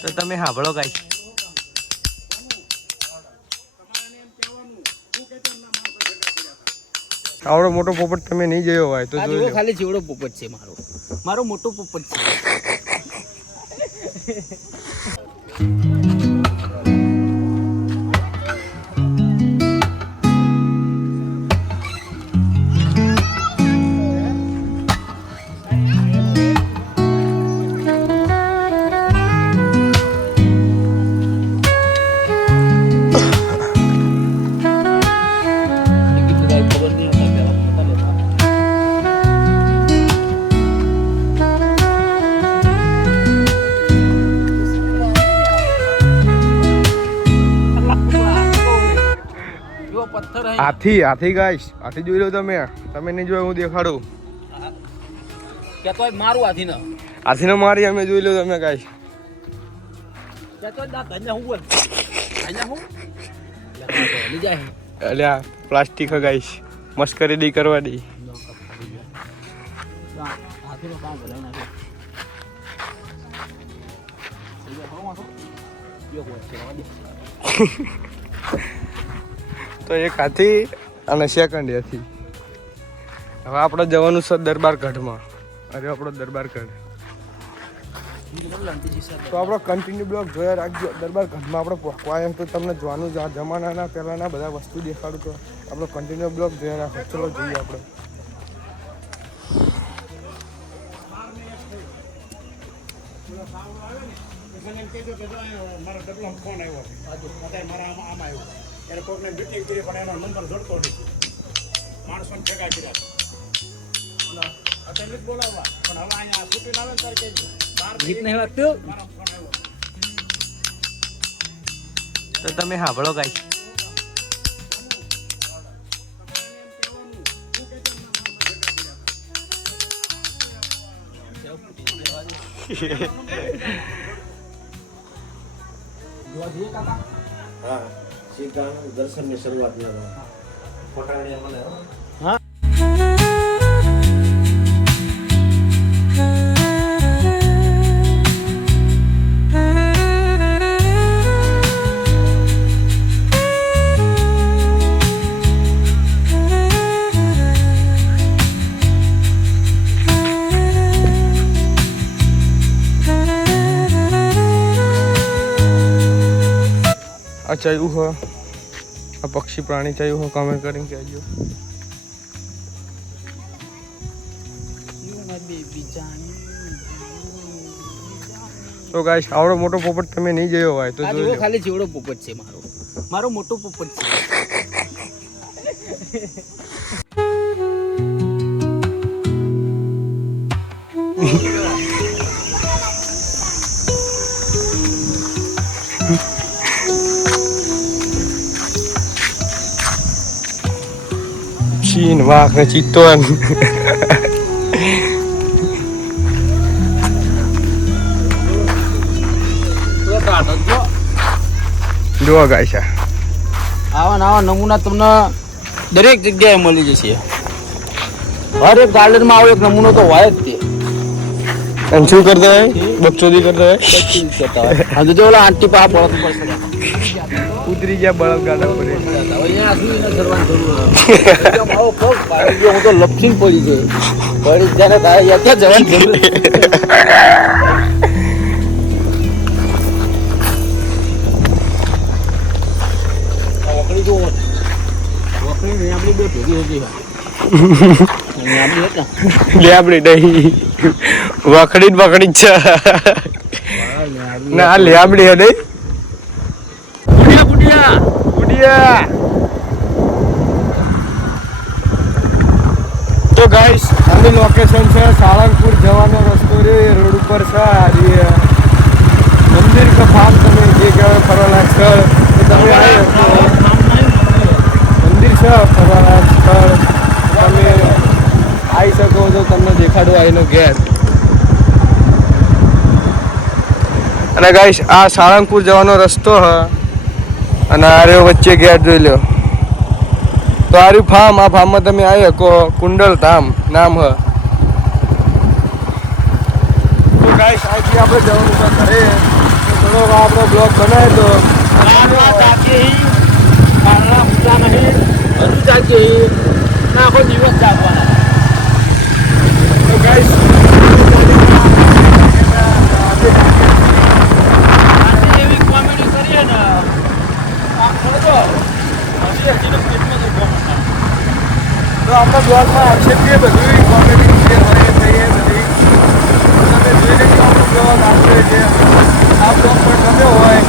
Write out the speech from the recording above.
તો તમે સાંભળો ગાઈસ. આવડો મોટો પોપટ તમે નહીં જોયો હોય તો જોઈ લો. ખાલી જેવડો પોપટ છે મારો મોટો પોપટ છે. હાથી ગાઈસ, હાથી જોઈ લો તમે નહીં જોયો હું દેખાડું. કેતો મારું હાથીને મારી અમે જોઈ લો તમે ગાઈસ. અલ્યા પ્લાસ્ટિક ગાઈસ, મસ્કરી દી કરવા દી. તો એક હાથી અને સેકન્ડ હાથી. હવે આપણે જવાનું છે દરબારગઢમાં. અરે આપણો દરબારગઢ તો આપણો કન્ટિન્યુ બ્લોગ જોયા રાખજો. દરબારગઢમાં આપણે પહોંચવા તો તમને જોવાનું જમાનાના પહેલાંના બધા વસ્તુ દેખાડું. તો આપણો કન્ટિન્યુ બ્લોગ જોયા રાખો. ચલો જોઈએ આપણે. મારા ડબલામાં ફોન આવ્યો અત્યારે મારા આમ આવ્યો એટલે કોઈને મીટિંગ કરી પણ એનો નંબર જોડતો નથી. માણસોને ભેગા કર્યા અત્યારે બોલાવવા પણ હવે અહીંયા છૂટી આવે ત્યારે કહેજો. ગીત નહીં વાગતું મારા ફોન આવ્યો તો તમે સાંભળો ગાઈસ. હા, સીધા દર્શનની શરૂઆત ફોટાણી મને. ચાયું હોય આ પક્ષી પ્રાણી ચાયું હોય કમેન્ટ કરીને કહેજો. તો ગાઈસ આવડો મોટો પોપટ તમે નહીં જોયો હોય તો જોઈ લો. ખાલી જેવડો પોપટ છે મારો મોટો પોપટ છે. ચીન વાઘ ને ચિત્તોન જોવા ગાઈસ. આવા નમૂના તમને દરેક જગ્યાએ મળી જશે. હર એક ગાર્ડનમાં આવો એક નમૂનો તો હોય જ તે. અને શું કરતા હોય? બકચોદી કરતા હોય. હજુ જો ઓલા આંટી પા પડતો પડશે. ઉતરી ગયા બળદ ગાડા પર. અહીંયા સુધી ન કરવાની જરૂર નથી. મારો પગ પાડી ગયો હું તો લપસીને પડી ગયો. પડી જ્યારે તારે ત્યાં જવાની જરૂર વકડી જો વકડી ને આપણી બે ભેગી હતી. લેબડી નહીં વખડી છે ના લેબડી હે નહીં. તો ગાઈસ આની લોકેશન છે સાળંગપુર જવાનો રસ્તો રે રોડ ઉપર છે. મંદિર કે ફાર્મ તમે જે કહેવાય ફરવાલાયક સ્થળ તમે આવ્યો મંદિર છે ફરવાલાયક સ્થળ તમે આવી શકો છો. તમને દેખાડો આઈનો ગેટ. અને ગાઈસ આ સાળંગપુર જવાનો રસ્તો હ અને આર્યો વચ્ચે ગેટ જોઈ લો. તો આર્યું ફાર્મ. આ ફાર્મમાં તમે આવી શકો. કુંડલ ધામ નામ હ. ગાઈસ અહીંથી આપણે જવાનું છે ઘરે તો ચલો આપણો બ્લોગ બનાવે તો કાલના જાગે કાલના ઉઠતા નહીં બધું જાગે ના આખો દિવસ જાગવાના તો ગાઈસ આજે એવી કોમેડી કરીએ ને આમ ખોજો હજી હજી પેટમાં જગવા તો આપણા બ્લોગમાં આવશે કે બધું કોમેડી જે હોય થઈ એ બધી તમે જોઈ લેજો આપણો બ્લોગ આવશે જે આ બ્લોગ પણ ગમ્યો હોય